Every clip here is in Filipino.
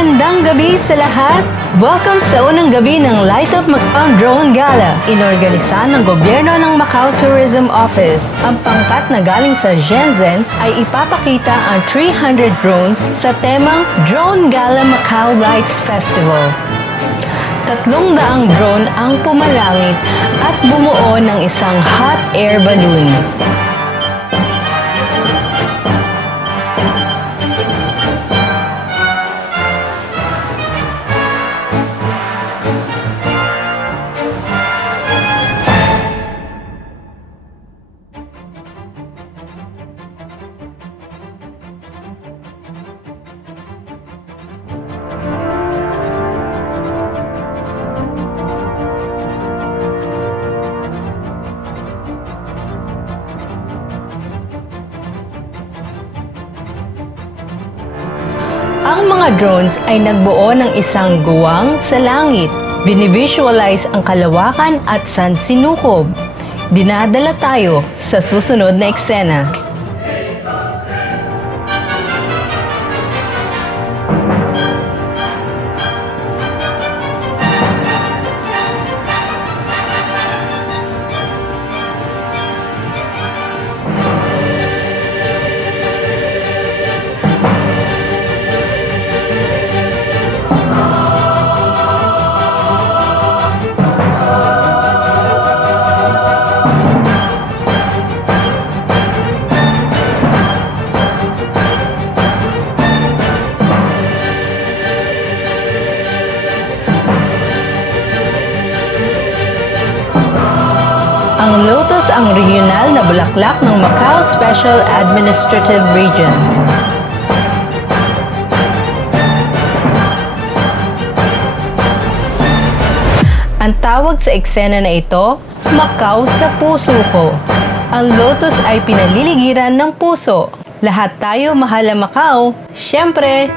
Magandang gabi sa lahat! Welcome sa unang gabi ng Light Up Macau Drone Gala. Inorganisa ng gobyerno ng Macau Tourism Office. Ang pangkat na galing sa Shenzhen ay ipapakita ang 300 drones sa temang Drone Gala Macau Lights Festival. 300 drone ang pumalangit at bumuo ng isang hot air balloon. Ang mga drones ay nagbuo ng isang guwang sa langit. Binivisualize ang kalawakan at saan sinukob. Dinadala tayo sa susunod na eksena. Ang lotus ang regional na bulaklak ng Macau Special Administrative Region. Ang tawag sa eksena na ito, Macau sa puso ko. Ang lotus ay pinaliligiran ng puso. Lahat tayo mahal ang Macau, syempre!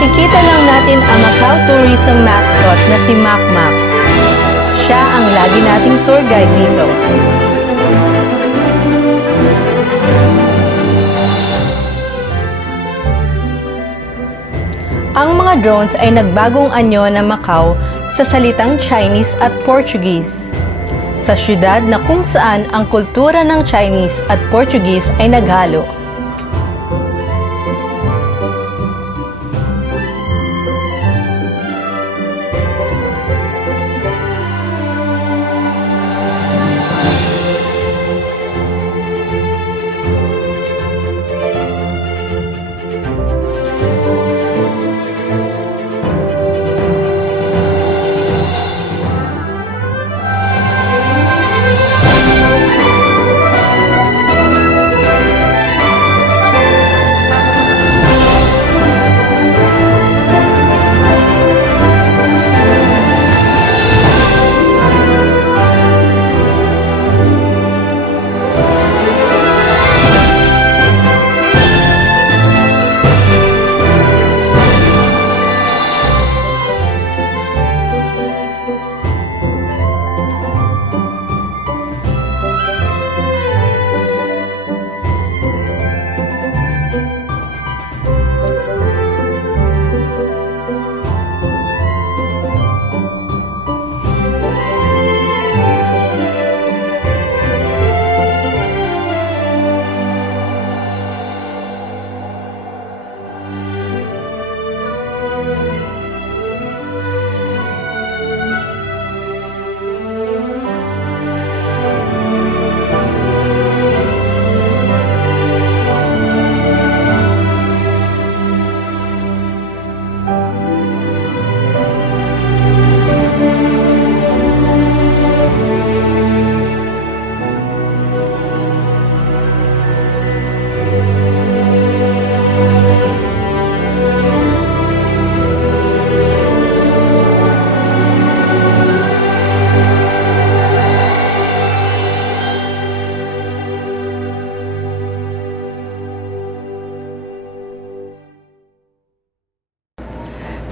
Makikita lang natin ang Macau Tourism mascot na si Macmac. Siya ang lagi nating tour guide dito. Ang mga drones ay nagbagong anyo ng Macau sa salitang Chinese at Portuguese. Sa syudad na kung saan ang kultura ng Chinese at Portuguese ay naghalo.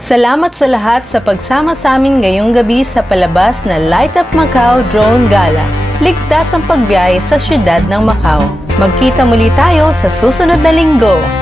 Salamat sa lahat sa pagsama sa amin ngayong gabi sa palabas na Light Up Macau Drone Gala. Ligtas ang pagbiyahe sa siyudad ng Macau. Magkita muli tayo sa susunod na linggo.